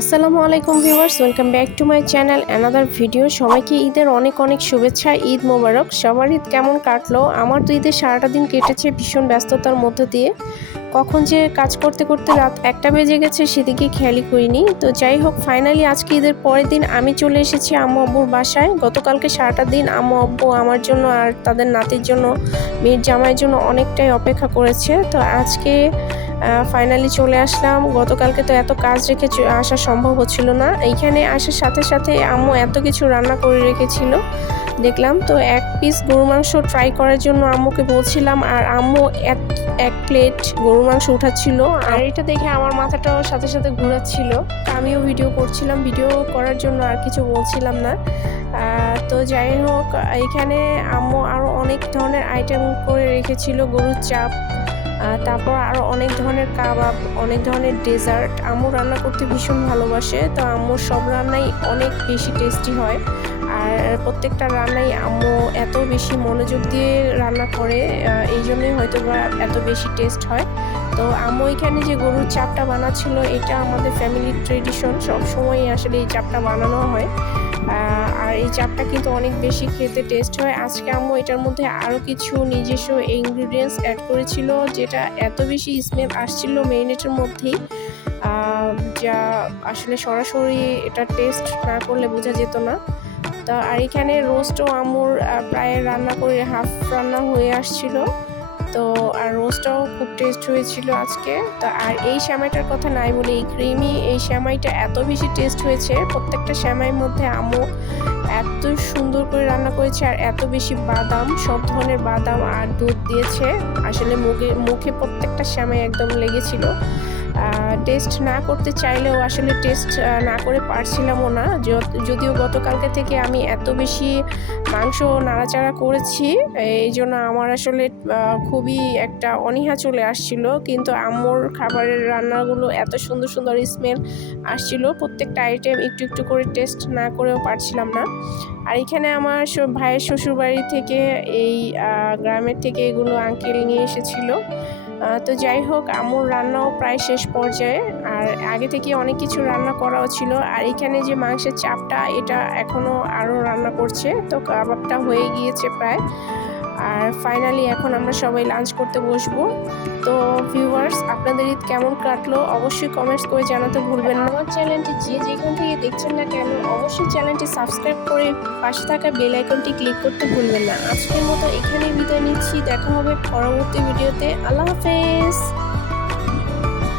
আসসালামু আলাইকুম viewers, welcome back to my channel another video. সবাইকে ঈদের অনেক অনেক শুভেচ্ছা, ঈদ মোবারক। সবার ঈদ কেমন কাটলো? আমার তো ঈদের সারাটা দিন কেটেছে ভীষণ ব্যস্ততার মধ্য দিয়ে। কখন যে কাজ করতে করতে রাত 1টা বেজে গেছে সেদিকে খেয়ালই করিনি। তো যাই হোক, ফাইনালি আজকে ঈদের পরের দিন আমি চলে এসেছি আম্মু আব্বুর বাসায়। গতকালকে সারাটা দিন আম্মু আব্বু আমার জন্য আর তাদের নাতির জন্য, মেয়ের জামাইয়ের জন্য অনেকটাই অপেক্ষা করেছে। তো আজকে ফাইনালি চলে আসলাম। গতকালকে তো এত কাজ রেখে আসা সম্ভব হচ্ছিল না। এইখানে আসার সাথে সাথে আম্মু এত কিছু রান্না করে রেখেছিল দেখলাম। তো এক পিস গরুর মাংস ট্রাই করার জন্য আম্মুকে বলছিলাম, আর আম্মু এক প্লেট গরুর মাংস উঠাচ্ছিল, আর এটা দেখে আমার মাথাটাও সাথে সাথে ঘোরাচ্ছিল। আমিও ভিডিও করছিলাম, ভিডিও করার জন্য আর কিছু বলছিলাম না। তো যাই হোক, এইখানে আম্মু আরও অনেক ধরনের আইটেম করে রেখেছিল, গরুর চাপ, তারপর আরও অনেক ধরনের কাবাব, অনেক ধরনের ডেজার্ট। আম্মু রান্না করতে ভীষণ ভালোবাসে, তো আম্মুর সব রান্নাই অনেক বেশি টেস্টি হয়। আর প্রত্যেকটা রান্নাই আম্মু এত বেশি মনোযোগ দিয়ে রান্না করে, এই জন্যই হয়তো বা এত বেশি টেস্ট হয়। তো আম্মু এখানে যে গরুর চাপটা বানাচ্ছিল, এটা আমাদের ফ্যামিলির ট্রেডিশন, সবসময়ই আসলে এই চাপটা বানানো হয়। আর এই চাপটা কিন্তু অনেক বেশি খেতে টেস্ট হয়। আজকে আম্মু এটার মধ্যে আরও কিছু নিজস্ব ইনগ্রিডিয়েন্টস অ্যাড করেছিল, যেটা এত বেশি স্মেল আসছিল মেরিনেটের মধ্যেই, যা আসলে সরাসরি এটা টেস্ট না করলে বোঝা যেত না। তো আর এখানে রোস্টও আম্মুর প্রায় রান্না করে হাফ রান্না হয়ে আসছিল। তো আর রোস্টটাও খুব টেস্ট হয়েছিল আজকে। তো আর এই সেমাইটার কথা নাই বলে, এই ক্রিমি এই সেমাইটা এত বেশি টেস্ট হয়েছে। প্রত্যেকটা সেমাইয়ের মধ্যে আম্মু এত সুন্দর করে রান্না করেছে, আর এত বেশি বাদাম, সব ধরনের বাদাম আর দুধ দিয়েছে। আসলে মুখে প্রত্যেকটা সেমাই একদম লেগেছিল। টেস্ট না করতে চাইলেও আসলে টেস্ট না করে পারছিলামও না। যদিও গতকালকে থেকে আমি এত বেশি মাংস নাড়াচাড়া করেছি, এই জন্য আমার আসলে খুবই একটা অনীহা চলে আসছিল। কিন্তু আম্মুর খাবারের রান্নাগুলো এত সুন্দর সুন্দর স্মেল আসছিল, প্রত্যেকটা আইটেম একটু একটু করে টেস্ট না করেও পারছিলাম না। আর এখানে আমার ভাইয়ের শ্বশুরবাড়ি থেকে, এই গ্রামের থেকে এগুলো আঙ্কেল নিয়ে এসেছিল। তো যাই হোক, আম্মুর রান্নাও প্রায় শেষ পর্যায়ে, আর আগে থেকে অনেক কিছু রান্না করাও ছিল। আর এখানে যে মাংসের চাপটা, এটা এখনও আরও রান্না করছে, তো কাবাবটা হয়ে গিয়েছে প্রায়। আর ফাইনালি এখন আমরা সবাই লাঞ্চ করতে বসবো। তো ভিউয়ার্স, আপনাদের ঈদ কেমন কাটলো অবশ্যই কমেন্টস করে জানাতে ভুলবেন না। আমার চ্যানেলটি যে যেখান থেকে দেখছেন না কেন, অবশ্যই চ্যানেলটি সাবস্ক্রাইব করে পাশে থাকা বেল আইকনটি ক্লিক করতে ভুলবেন না। আজকের মতো এখানেই বিদায় নিচ্ছি, দেখা হবে পরবর্তী ভিডিওতে। আল্লাহ হাফেজ।